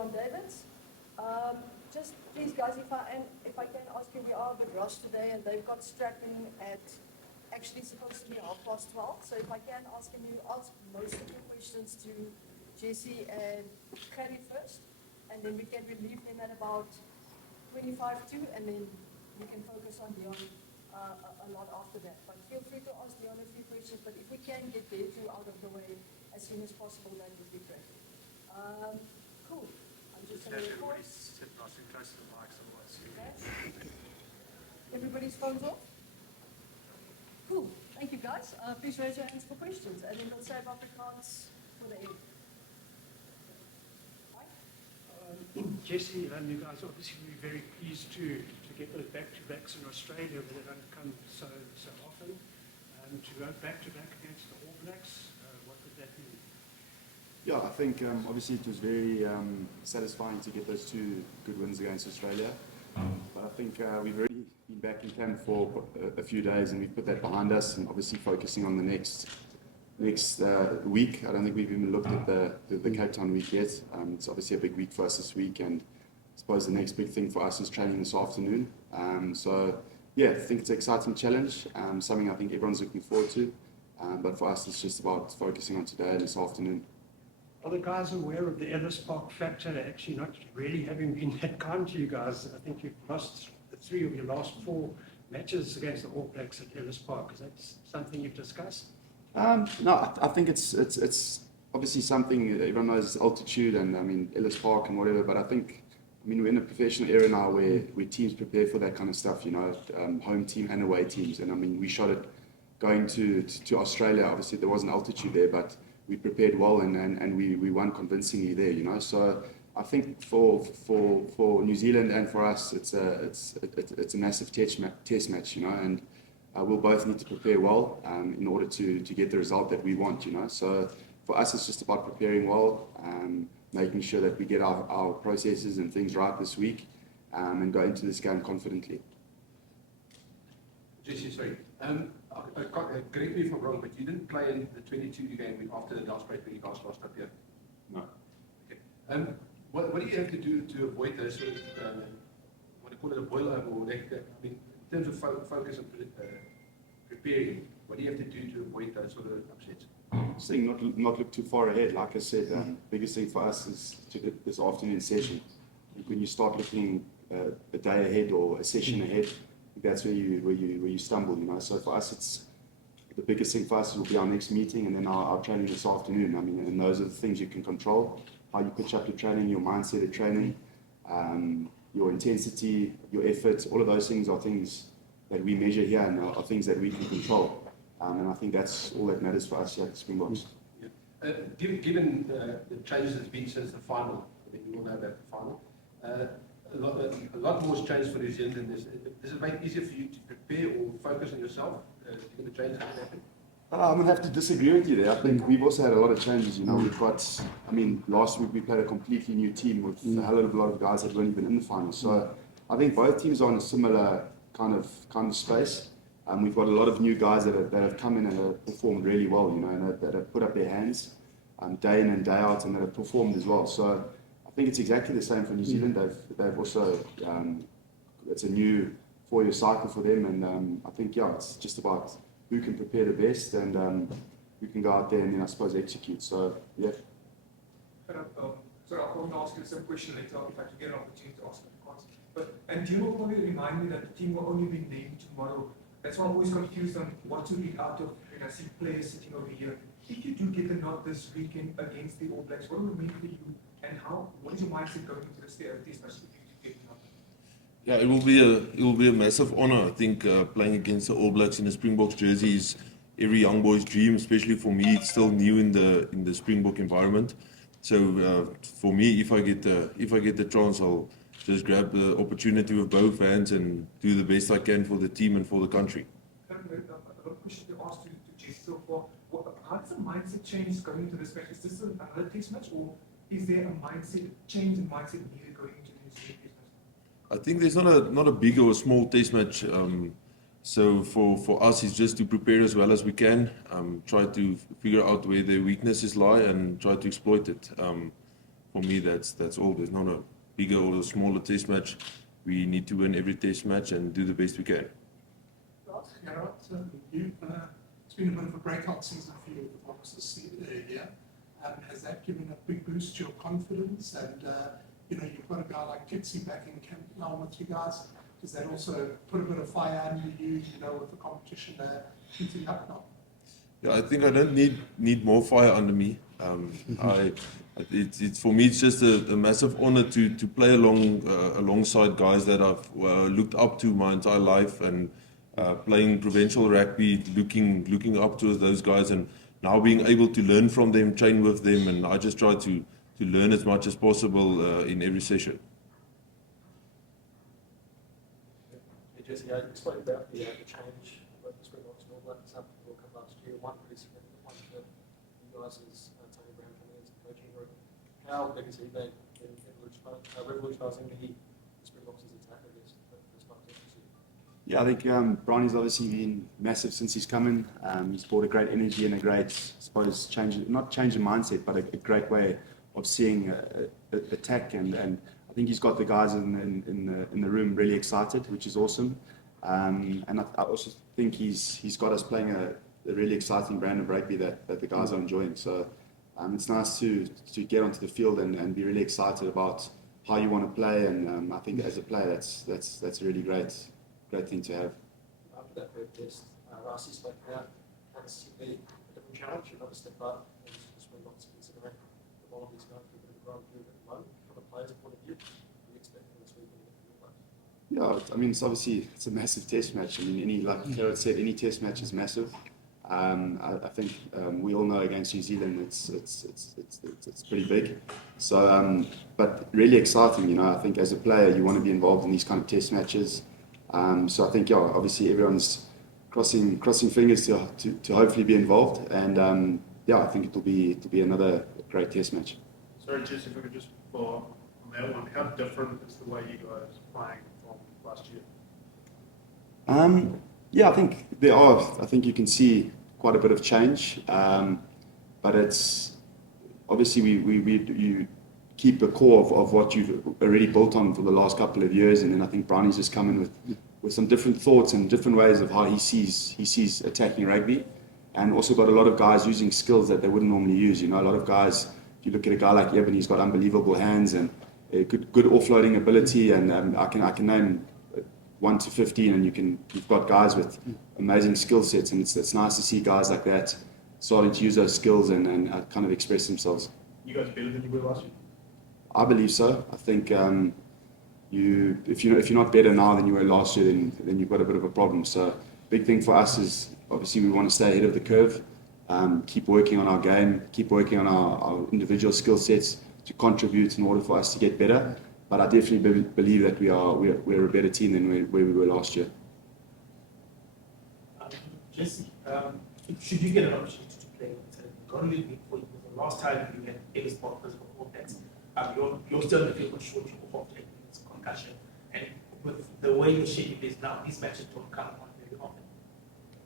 Deon Davids. Just please, guys, if I can ask you, we are a bit rushed today, and they've got strapping at actually supposed to be 12:30. So if I can ask him, you ask most of your questions to Jesse and Gerhard first, and then we can relieve them at about 25 to, and then we can focus on Deon a lot after that. But feel free to ask Deon a few questions, but if we can get their two out of the way as soon as possible, that would be great. Cool. I'm just going to record. Everybody's phones off? Cool. Thank you, guys. Please raise your hands for questions, and then we'll save Afrikaans for the end. Jesse, you guys obviously will be very pleased to get those back-to-backs in Australia, where they don't come so often. To go back-to-back against the All Blacks, what would that mean? Yeah, I think obviously it was very satisfying to get those two good wins against Australia. But I think we've already been back in camp for a few days, and we've put that behind us, and obviously focusing on the next week. I don't think we've even looked at the Cape Town week yet. It's obviously a big week for us this week, and I suppose the next big thing for us is training this afternoon. So yeah, I think it's an exciting challenge, something I think everyone's looking forward to. But for us, it's just about focusing on today and this afternoon. Are the guys aware of the Ellis Park factor actually not really having been that kind to you guys? I think you've lost 3 of your last 4 matches against the All Blacks at Ellis Park. Is that something you've discussed? No, I think it's obviously something everyone knows, altitude and I mean Ellis Park and whatever. But I think we're in a professional era now where teams prepare for that kind of stuff. Home team and away teams. And I mean we shot it going to Australia. Obviously there wasn't altitude there, but we prepared well and we won convincingly there. So I think for New Zealand and for us, it's a massive test match. And we'll both need to prepare well in order to get the result that we want. So for us, it's just about preparing well, making sure that we get our processes and things right this week, and go into this game confidently. Jesse, sorry. Correct me if I'm wrong, but you didn't play in the 22 game after the last break when you guys lost up here? No. Okay. What do you have to do to avoid those sort of, what do you call it, a boil over? Or in terms of focus and preparing, what do you have to do to avoid those sort of upsets? Saying not look too far ahead. Like I said, biggest thing for us is to get this afternoon session. When you start looking a day ahead or a session ahead, that's where you stumble. So for us, it's the biggest thing for us will be our next meeting and then our training this afternoon. And those are the things you can control. How you pitch up your training, your mindset of training, your intensity, your effort. All of those things are things that we measure here and are things that we can control. And I think that's all that matters for us here at the Springboks. Yeah. Given the changes that's been since the final, I think we all know about the final, a lot more has changed for New Zealand. And does it make it easier for you to prepare or focus on yourself, given the changes that have happened? I'm going to have to disagree with you there. I think we've also had a lot of changes. We've got, last week we played a completely new team with a hell of a lot of guys that weren't even in the final. So I think both teams are in a similar kind of space. We've got a lot of new guys that have come in and have performed really well, and that have put up their hands day in and day out, and that have performed as well. So I think it's exactly the same for New Zealand. They've also, it's a new 4-year cycle for them, and I think, it's just about who can prepare the best and who can go out there and, I suppose, execute. So, yeah. Sorry, I'll probably ask you the same question later if I get an opportunity to ask it. And Deon will probably remind me that the team will only be named tomorrow. That's why I'm always confused on what to read out of when I see players sitting over here. If you do get the nod this weekend against the All Blacks, what will it mean for you? And what is your mindset going into this test match if you get the nod? Yeah, it will be a massive honor. I think playing against the All Blacks in the Springboks jersey is every young boy's dream. Especially for me, it's still new in the Springbok environment. So for me, if I get the chance, I'll just grab the opportunity with both hands and do the best I can for the team and for the country. A question to ask to Jesse so far. How does the mindset change going into this match? Is this another test match, or is there a mindset change in mindset needed going into the test match? I think there's not a big or a small test match. So for us, it's just to prepare as well as we can, try to figure out where their weaknesses lie and try to exploit it. for me, that's all. There's not a bigger or a smaller test match. We need to win every test match and do the best we can. Gerhard, it's been a bit of a breakout season for you with the Boxers here. Has that given a big boost to your confidence? And you've got a guy like Jesse back in camp now with you guys. Does that also put a bit of fire under you, with the competition heating up now? Yeah, I think I don't need more fire under me. For me, it's just a massive honor to play alongside guys that I've looked up to my entire life, and playing provincial rugby, looking up to those guys, and now being able to learn from them, train with them, and I just try to learn as much as possible in every session. Jesse, you spoke about the change with the Springboks and All Blacks up the World Cup last year. One pretty significant one for you guys is Tony Brown coming into the coaching group. How big is he been in revolutionising the Springboks' attack, I guess, for this competition? Yeah, I think Bronny's obviously been massive since he's come in. He's brought a great energy and a great, I suppose, not change in mindset, but a great way of seeing attack, and I think he's got the guys in the room really excited, which is awesome. And I also think he's got us playing a really exciting brand of rugby that the guys are enjoying. So it's nice to get onto the field and be really excited about how you want to play. And I think as a player, that's a really great thing to have. After that great test, Rasi spoke about has to be a different challenge. You've got to step up, and just when not considering the all of these guys through a bit of ground through at the moment from a player's point of view. We expect them this weekend to be like. Yeah, I mean, it's a massive test match. I mean, like Gerhard said, any test match is massive. I think we all know against New Zealand, it's pretty big. So, but really exciting. I think as a player, you want to be involved in these kind of test matches. So I think, obviously everyone's crossing fingers to hopefully be involved. And I think it'll be another great test match. Sorry, Jesse, if I could just follow up on that one. How different is the way you guys are playing from last year? I think there are. I think you can see quite a bit of change, but it's obviously you keep the core of what you've already built on for the last couple of years, and then I think Brownie's just come in with some different thoughts and different ways of how he sees attacking rugby, and also got a lot of guys using skills that they wouldn't normally use. A lot of guys. If you look at a guy like Evan, he's got unbelievable hands and a good offloading ability, and I can name 1 to 15, and you've got guys with amazing skill sets, and it's nice to see guys like that starting to use those skills and kind of express themselves. You guys better than you were last year? I believe so. I think if you're not better now than you were last year, then you've got a bit of a problem. So big thing for us is obviously we want to stay ahead of the curve, keep working on our game, keep working on our individual skill sets to contribute in order for us to get better. But I definitely believe that we're a better team than where we were last year. Jesse, should you get an opportunity to play not only for you, the last time you had Ellis Park because of all that, you're still in the field short of concussion, and with the way your schedule is now, these matches don't come on very often.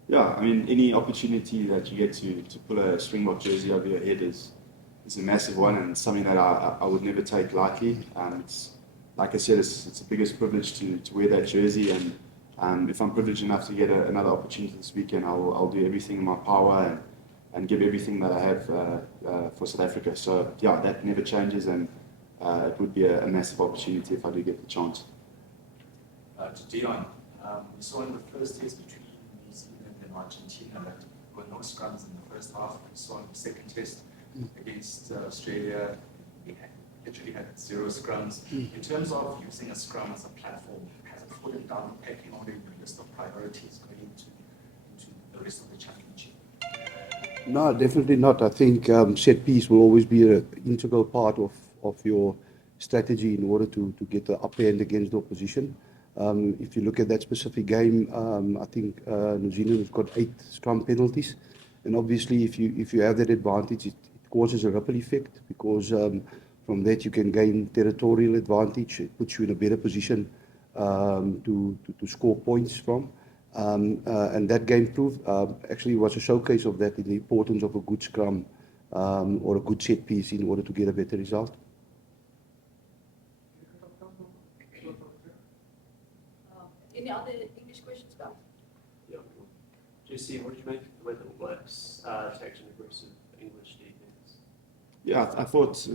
Yeah, I mean, any opportunity that you get to pull a Springbok jersey over your head is a massive one, and something that I would never take lightly. It's like I said, it's the biggest privilege to wear that jersey, and if I'm privileged enough to get another opportunity this weekend, I'll do everything in my power and give everything that I have for South Africa. So yeah, that never changes, and it would be a massive opportunity if I do get the chance. To Deon, we saw in the first test between New Zealand and Argentina that there were no scrums in the first half. We saw in the second test against Australia, we literally had 0 scrums. In terms of using a scrum as a platform, has it fallen down the pecking order in your list of priorities going into the rest of the championship? No, definitely not. I think set piece will always be an integral part of your strategy in order to get the upper hand against the opposition. If you look at that specific game, I think New Zealand has got 8 scrum penalties, and obviously if you have that advantage, it causes a ripple effect, because from that you can gain territorial advantage. It puts you in a better position to score points from. And that game proved actually was a showcase of that, in the importance of a good scrum or a good set piece in order to get a better result. Any other English questions, guys? Yeah. Jesse, what did you make of the way the All Blacks attacked an aggressive English defense? Yeah, I thought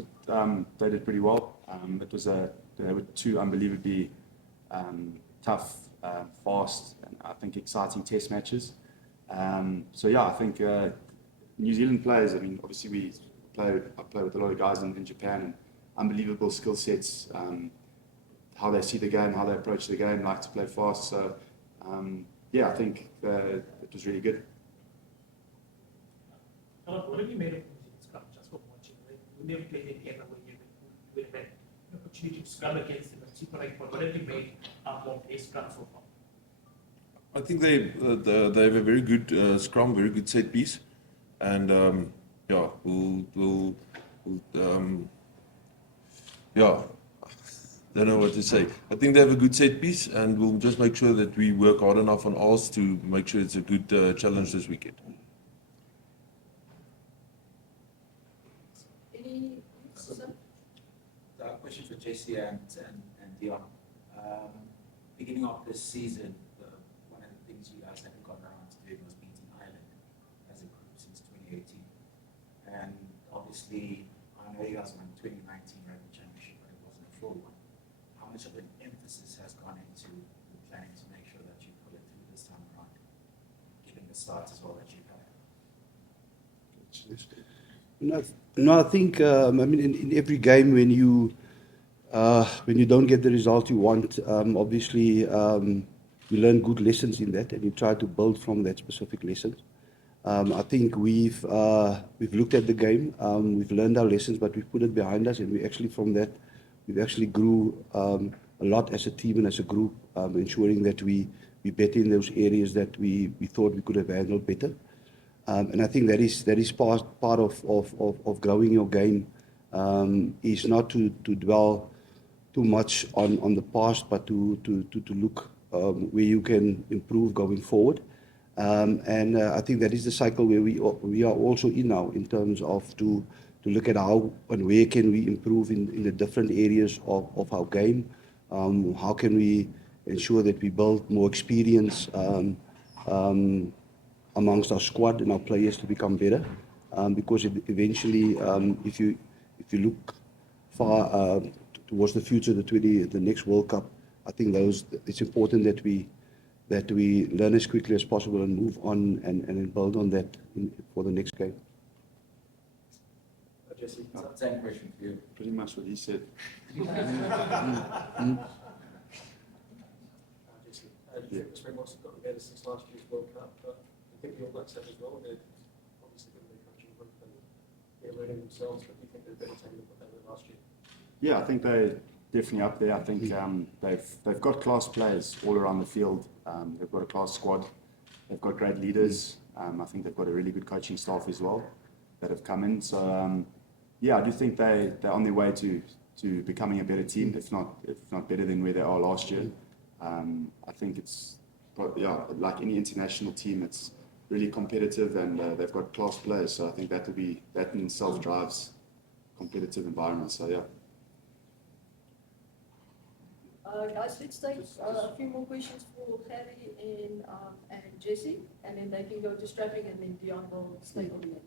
they did pretty well. They were two unbelievably tough, fast, and I think exciting test matches. So yeah, I think New Zealand players. I mean, obviously I play with a lot of guys in Japan, and unbelievable skill sets. How they see the game, how they approach the game, like to play fast. So yeah, I think it was really good. What have you made of the scrum just for watching? We never played in Canada where you had an opportunity to scrum against them and super like, what have you made of a scrum so far? I think they have a very good scrum, very good set piece, and yeah, yeah, don't know what to say. I think they have a good set piece, and we'll just make sure that we work hard enough on ours to make sure it's a good challenge this weekend. Any sir? Question for Jesse and Deon. Beginning of this season, one of the things you guys haven't gotten around to doing was beating Ireland as a group since 2018. And obviously, I know you guys won 2019 Rugby Championship, but it wasn't a full one. How much of an emphasis has gone into planning to make sure that you pull it through this time around, given the start as well that you've had? No, I think in every game when you don't get the result you want, obviously you learn good lessons in that, and you try to build from that specific lesson. I think we've looked at the game, we've learned our lessons, but we've put it behind us, and we actually from that we've actually grew a lot as a team and as a group, ensuring that we better in those areas that we thought we could have handled better. And I think that is part of growing your game, is not to dwell too much on the past, but to look where you can improve going forward. And I think that is the cycle where we are also in now, in terms of to look at how and where can we improve in the different areas of our game. How can we ensure that we build more experience amongst our squad and our players to become better, because eventually, if you look far towards the future, the next World Cup, I think it's important that we learn as quickly as possible and move on and build on that for the next game. Jesse, Same question for you. Pretty much what he said. Jesse, do you think the Springboks have gotten better since last year's World Cup? But I think the All Blacks have as well. They're obviously going to be coaching group and they're learning themselves, but do you think they're better team than what they were last year? Yeah, I think they're definitely up there. I think they've got class players all around the field. They've got a class squad. They've got great leaders. I think they've got a really good coaching staff as well that have come in. So yeah, I do think they're on their way to becoming a better team, if not better than where they are last year. I think it's like any international team, it's really competitive, and they've got class players. So I think that in itself drives competitive environment. So yeah. Guys, let's take a few more questions for Gary and Jesse, and then they can go to strapping, and then Deon will stay on there.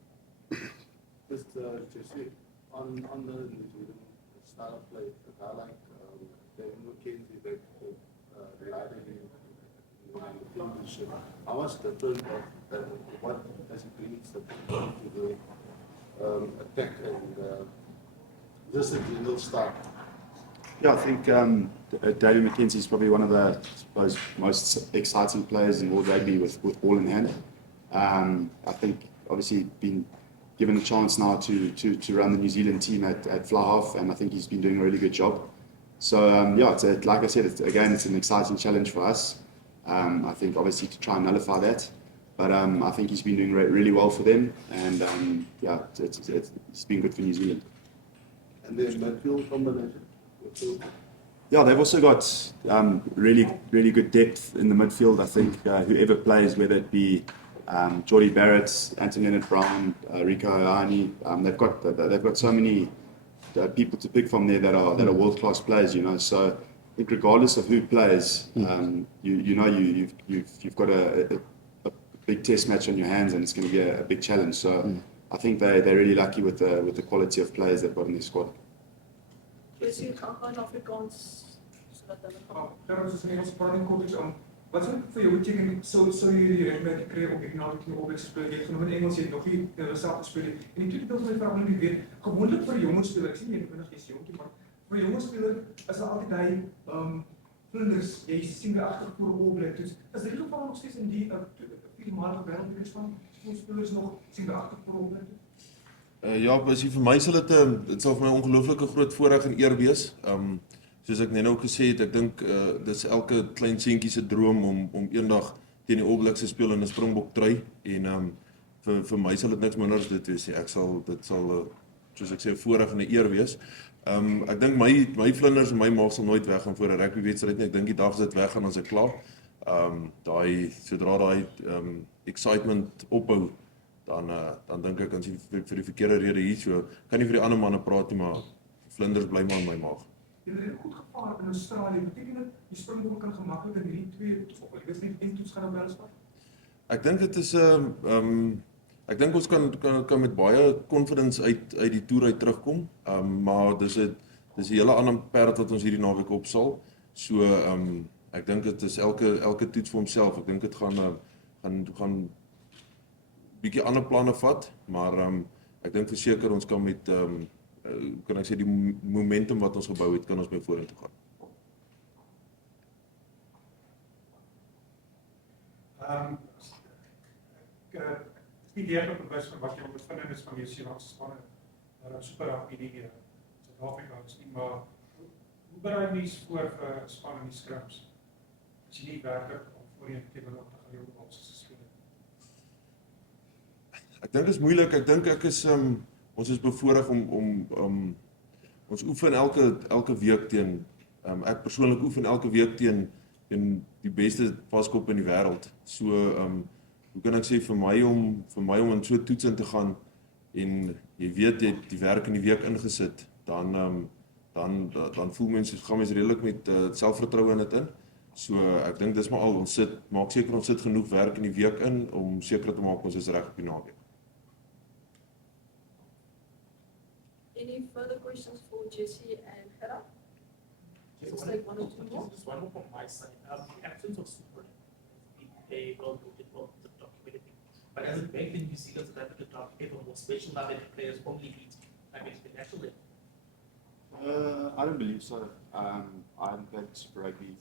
Just Jesse, on the New Zealand style of play, a guy like Deon McKenzie that relied on the leadership. How much different what does it bring to the attack and just a general start? Yeah, I think David McKenzie is probably one of the most exciting players in world rugby with ball in hand. I think obviously been given a chance now to run the New Zealand team at fly half, and I think he's been doing a really good job. So yeah, like I said, it's an exciting challenge for us. I think obviously to try and nullify that, but I think he's been doing really well for them, and yeah, it's been good for New Zealand. And then midfield combination. Yeah, they've also got really good depth in the midfield. I think whoever plays, whether it be Geordie Barrett, Anthony Leonard-Brown, Rico Ioane, they've got so many people to pick from there that are world class players. You know, so I think regardless of who plays, you've got a big test match on your hands, and it's going to be a big challenge. So I think they're really lucky with the quality of players they've got in their squad. Jesse, ik ga gewoon Afrikaans, zodat hulle kan. Daarom is het Engels praten kort wat zou vir jou beteken sou jy die reg met kry om hierdie naweek in die All Blacks speel? Jy het genoem in Engels, jy het nog nie self gespeel nie. En die tweede deel van my vraag wil ek weet, gewoonlik vir 'n jonger speler, ek sien jy is jonkie, maar vir 'n jonger speler is daar altyd hy vlinders, jy sien weer agter voor 'n All Black. Dus is dit geval nog steeds in die 4-malige wêreldbeker van spelers nog sien weer agter voor 'n All Black? Ja, vir my sal dit sal vir my ongelooflike groot voorreg en eer wees. Soos ek net nou gesê het, ek dink dis elke klein seentjie se droom om eendag teen die All Blacks te speel in 'n Springbok trui en vir my sal dit niks minder as dit wees nie. Dit sal soos ek sê 'n voorreg en 'n eer wees. Ek dink my vlinders en my maag sal nooit weggaan voor 'n rugbywedstryd nie. Ek dink die dag as dit weggaan, as ek klaar. Sodra daai excitement ophou, dan dink ek as jy vir die verkeerde rede hier so kan nie vir die ander manne praat nie, maar vlinders bly maar in my maag. Jy het goed gevaar in Australië. Beteken dit die Springbok kan gemaklik in hierdie twee ek weet nie en toets gaan op Welsbak? Ek dink dit is ek dink ons kan met baie confidence uit die toer uit terugkom. Maar dis 'n hele ander perd wat ons hierdie naweek opsal. So ek dink dit is elke toets vir homself. Ek dink dit gaan bietjie ander planne vat, maar ek dink verseker ons kan met kan ek sê die momentum wat ons gebou het, kan ons mee vorentoe gaan. Ek is nie deeglik bewus van wat jou ondervinding is van die Nieu-Seelandse spanne Super Rugby die Suid-Afrika is nie, maar hoe berei jy voor vir 'n span in die scrims? As jy nie werklik voorheen teenoor te gaan jou basis speel. Ek dink dit is moeilik. Ek dink ons is bevoorreg om ons oefen elke week teen ek persoonlik oefen elke week teen die beste paskop in die wêreld. So hoe kan ek sê vir my om in so toets in te gaan en jy weet jy het die werk in die week ingesit, dan voel mens gaan mens redelik met selfvertroue in dit in. So ek dink dis maar al maak seker ons sit genoeg werk in die week in om seker te maak ons is reg op die naweek. Any further questions for Jesse and Gerhard? Just one or two more. Just one more from my side. The absence of super a well-noted, well-documented thing. But as it make the New Zealand South Africa talk ever more special now that the players only meet internationally? I don't believe so. I haven't played Super Rugby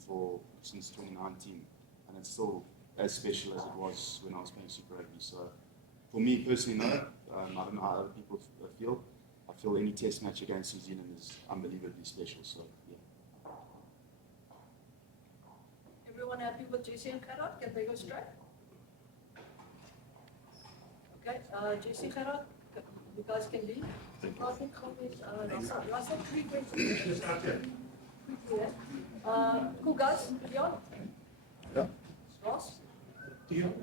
since 2019, and it's still as special as it was when I was playing Super Rugby. So for me personally, no. I don't know how other people feel. I feel any test match against New Zealand is unbelievably special. So yeah. Everyone happy with Jesse and Gerhard? Can they go straight? Okay, Jesse, Gerhard, you guys can leave. Last 3 questions. Cool guys, Deon? Yeah. Ross? Deon,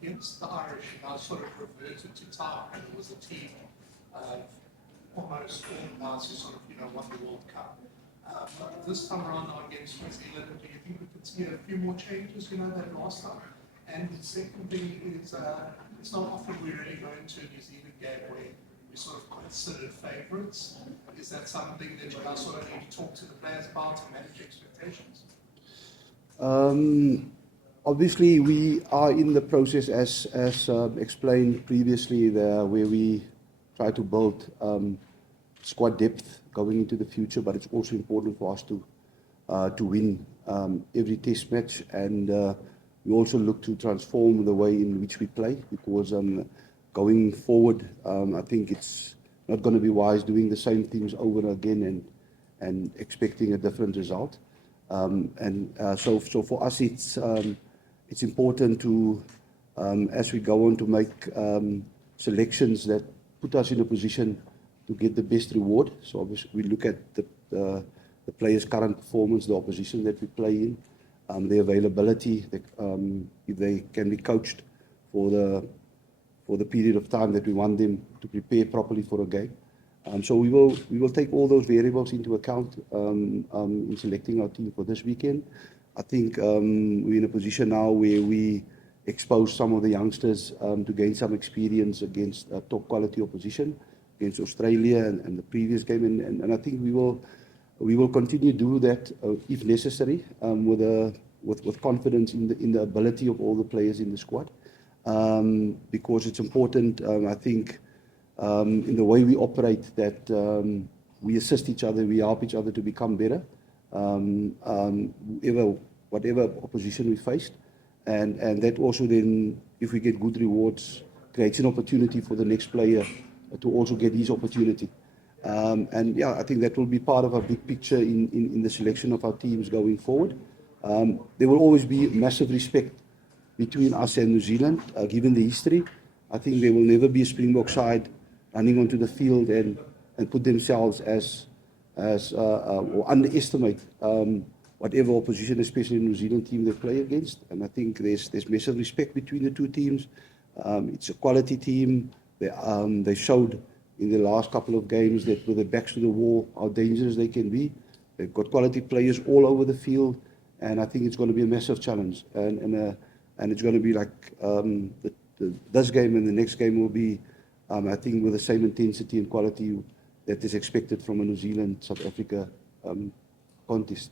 against the Irish, I sort of reverted to time. It was a team almost organized to sort of, won the World Cup. But this time around now against New Zealand, do you think we could see a few more changes, than last time? And the second thing is, it's not often we really go into a New Zealand game where we sort of considered favourites. Is that something that you guys sort of need to talk to the players about to manage expectations? Obviously, we are in the process, as explained previously, where we try to build squad depth going into the future, but it's also important for us to win every test match, and we also look to transform the way in which we play, because going forward, I think it's not going to be wise doing the same things over again and expecting a different result. So for us, it's important to, as we go on, to make selections that put us in a position to get the best reward. So obviously we look at the players' current performance, the opposition that we play in, the availability, if they can be coached for the period of time that we want them to prepare properly for a game. So we will take all those variables into account in selecting our team for this weekend. I think we're in a position now where we expose some of the youngsters to gain some experience against top quality opposition, against Australia and the previous game, and I think we will continue to do that if necessary, with confidence in the ability of all the players in the squad, because it's important. I think in the way we operate that we assist each other, we help each other to become better, whatever opposition we faced, and that also then, if we get good rewards, creates an opportunity for the next player to also get his opportunity. And yeah, I think that will be part of our big picture in the selection of our teams going forward. There will always be massive respect between us and New Zealand, given the history. I think there will never be a Springbok side running onto the field and put themselves or underestimate whatever opposition, especially the New Zealand team they play against. And I think there's massive respect between the two teams. It's a quality team. They showed in the last couple of games that with their backs to the wall, how dangerous they can be. They've got quality players all over the field, and I think it's going to be a massive challenge. And it's going to be like this game and the next game will be, I think, with the same intensity and quality that is expected from a New Zealand-South Africa contest.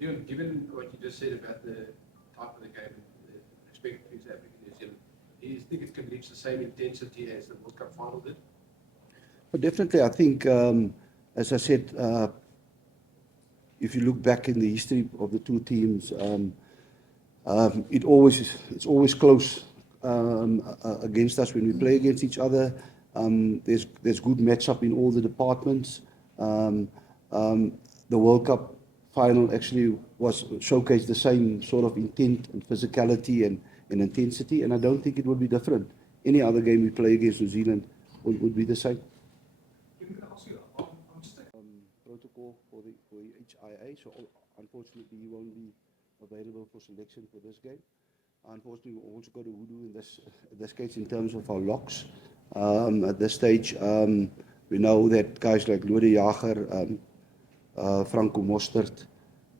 Deon, given what you just said about the type of the game and the respect between South Africa and New Zealand, do you think it can reach the same intensity as the World Cup final did? But definitely, I think, as I said, if you look back in the history of the two teams, it's always close against us when we play against each other. There's good matchup in all the departments. The World Cup final actually showcased the same sort of intent and physicality and intensity, and I don't think it would be different. Any other game we play against New Zealand would be the same. Protocol for HIA, so unfortunately he won't be available for selection for this game. Unfortunately, we also got a hoodoo in this case in terms of our locks. At this stage, we know that guys like Lode Jager, Franco Mostert,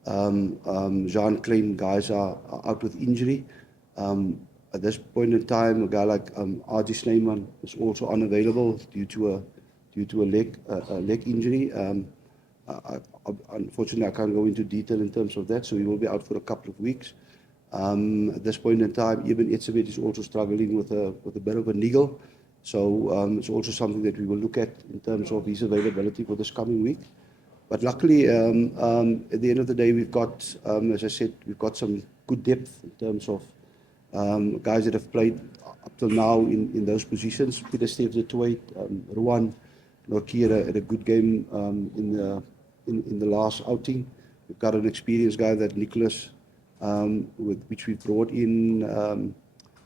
Jean Klein, guys are out with injury. At this point in time, a guy like RG Snyman is also unavailable due to a leg injury. Unfortunately, I can't go into detail in terms of that, so he will be out for a couple of weeks. At this point in time, even Etzebeth is also struggling with a bit of a niggle, so it's also something that we will look at in terms of his availability for this coming week. But luckily, at the end of the day, we've got, as I said, we've got some good depth in terms of guys that have played up till now in those positions. Peter Steves at 2-8, Ruan Norkier had a good game in the last outing. We've got an experienced guy, that Nicholas, which we brought in.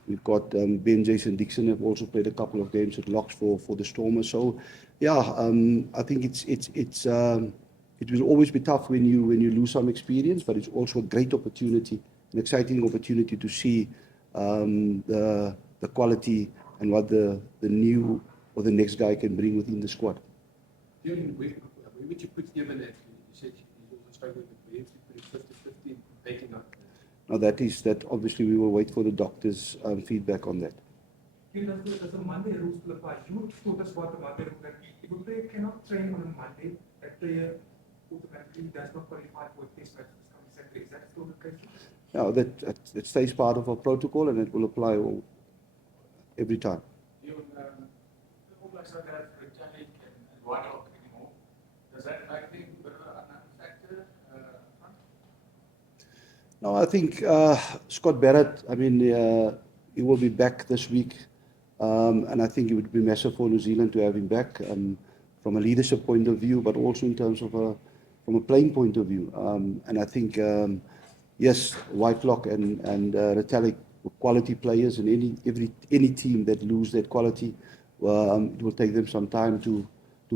We've got Ben Jason Dixon have also played a couple of games at locks for the Stormers. So yeah, I think it will always be tough when you lose some experience, but it's also a great opportunity, an exciting opportunity to see the quality and what the new or the next guy can bring within the squad. Deon, where would you put him in that? You said he's also struggling with waves. You put him 50-50, 89. Now that obviously we will wait for the doctor's feedback on that. Does the Monday rules still apply? You told us about the Monday rule that if a player cannot train on a Monday, that player automatically does not qualify for a test match this coming Saturday. Is that still the case? No, that stays part of our protocol and it will apply every time. The All Blacks don't have Retallick and Whitelock anymore. Does that make them a bit of an unknown factor up front? No, I think Scott Barrett, I mean, he will be back this week. And I think it would be massive for New Zealand to have him back from a leadership point of view, but also in terms of from a playing point of view. And I think, yes, Whitelock and Retallick were quality players, and any team that lose that quality, it will take them some time to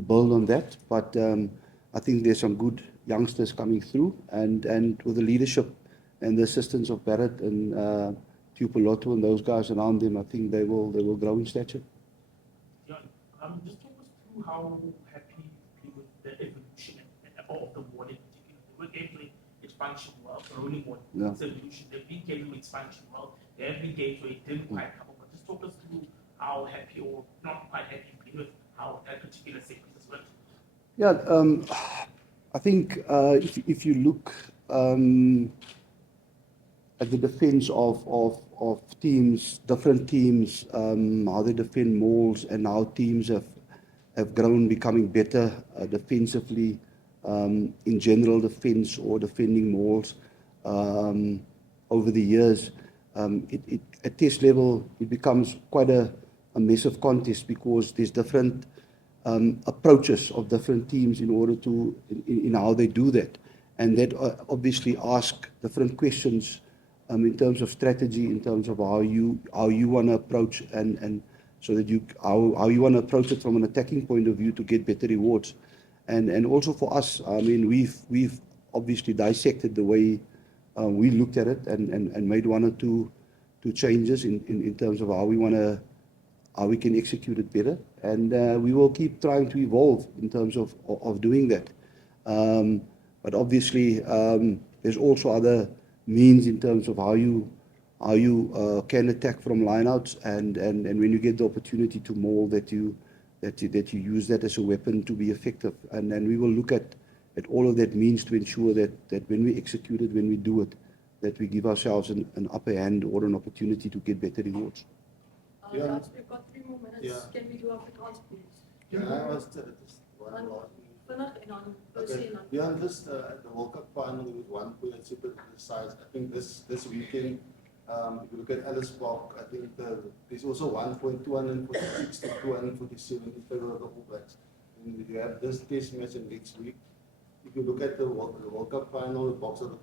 build on that. But I think there's some good youngsters coming through, and with the leadership and the assistance of Barrett and Tupoloto and those guys around them, I think they will grow in stature. Yeah, just talk us through how happy function well, rolling one Yeah. solution. There have been games where it's functioned well. There have been games where it didn't quite cover. But just talk us through how happy or not quite happy you've been with how that particular set piece has worked. Yeah, I think if you look at the defense of teams, different teams, how they defend mauls and how teams have grown, becoming better defensively, in general defense or defending mauls over the years. At test level, it becomes quite a massive contest because there's different approaches of different teams in order to in how they do that, and that obviously ask different questions in terms of strategy, in terms of how you want to approach and so that how you want to approach it from an attacking point of view to get better rewards, and also for us, I mean we've obviously dissected the way we looked at it and made one or two changes in terms of how we can execute it better, and we will keep trying to evolve in terms of doing that. But obviously, there's also other means in terms of how you can attack from lineouts, and when you get the opportunity to maul, that you use that as a weapon to be effective, and then we will look at all of that means to ensure that when we execute it, when we do it, that we give ourselves an upper hand or an opportunity to get better rewards. Guys, we've got 3 more minutes. Yeah. Can we do Afrikaans, please? Can I ask just one last Vinnig en dan Percy Okay. en dan. Yeah, just at the World Cup final, there was one point that super criticized. I think this weekend, if you look at Ellis Park, I think there's also 1 point 246 to 247 in favor of the All Blacks. And you have this test match in next week. If you look at the World Cup final, the box of the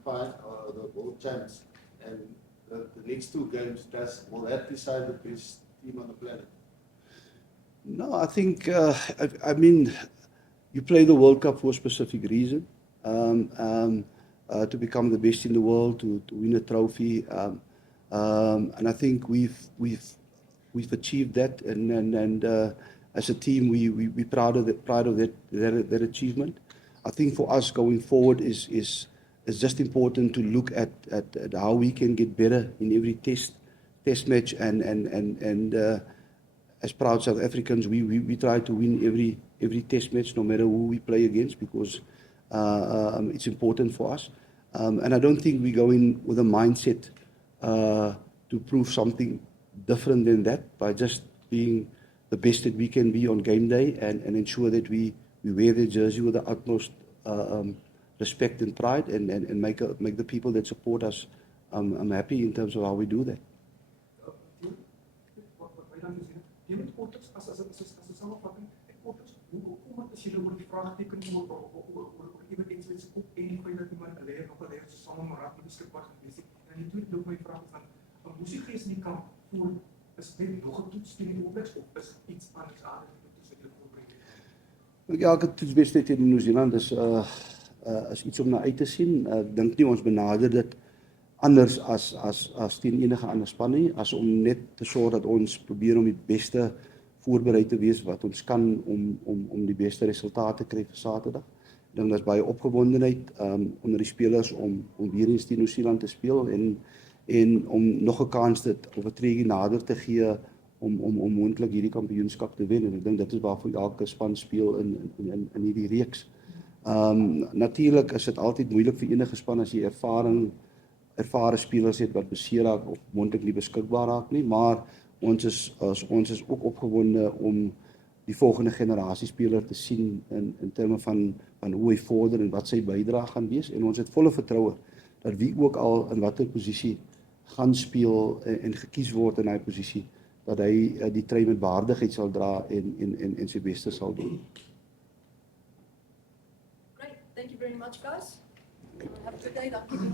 world champs, and the next 2 games, will that decide the best team on the planet? No, I think I mean you play the World Cup for a specific reason, to become the best in the world, to win a trophy, and I think we've achieved that, and as a team we're proud of that achievement. I think for us going forward is just important to look at how we can get better in every test match, and as proud South Africans, we try to win every test match, no matter who we play against, because it's important for us. And I don't think we go in with a mindset to prove something different than that, by just being the best that we can be on game day, and ensure that we wear the jersey with the utmost respect and pride, and make the people that support us happy in terms of how we do that. Jy moet kortliks as 'n samevatting, kortliks hoe is julle oor die vraagteken oor iemand iets wat op en die feit dat iemand 'n leier nog 'n leier saam met Rugby beskikbaar gewees het. En die tweede ding my vraag is dan hoe se gees in die kamp voel, is net nog 'n toets teen die All Blacks of is iets anders aan die toets wat julle voorberei? Ja, elke toetswedstryd teen Nieu-Seeland is iets om na uit te sien. Ek dink nie ons benader dit anders as teen enige ander span nie, as om net te sorg dat ons probeer om die beste voorberei te wees wat ons kan om die beste resultate te kry vir Saterdag. Ek dink daar's baie opgewondenheid onder die spelers om weer eens teen Nieu-Seeland te speel, en om nog 'n kans dit of 'n treetjie nader te gee om moontlik hierdie kampioenskap te wen, en ek dink dit is waarvoor elke span speel in hierdie reeks. Natuurlik is dit altyd moeilik vir enige span as jy ervare spelers het wat beseer raak of moontlik nie beskikbaar raak nie, maar ons is ook opgewonde om die volgende generasie speler te sien in terme van hoe hy vorder en wat sy bydrae gaan wees, en ons het volle vertroue dat wie ook al in watter posisie gaan speel en gekies word in daai posisie, dat hy die trui met waardigheid sal dra en sy beste sal doen. Great, thank you very much guys. Have a good day. Dankie.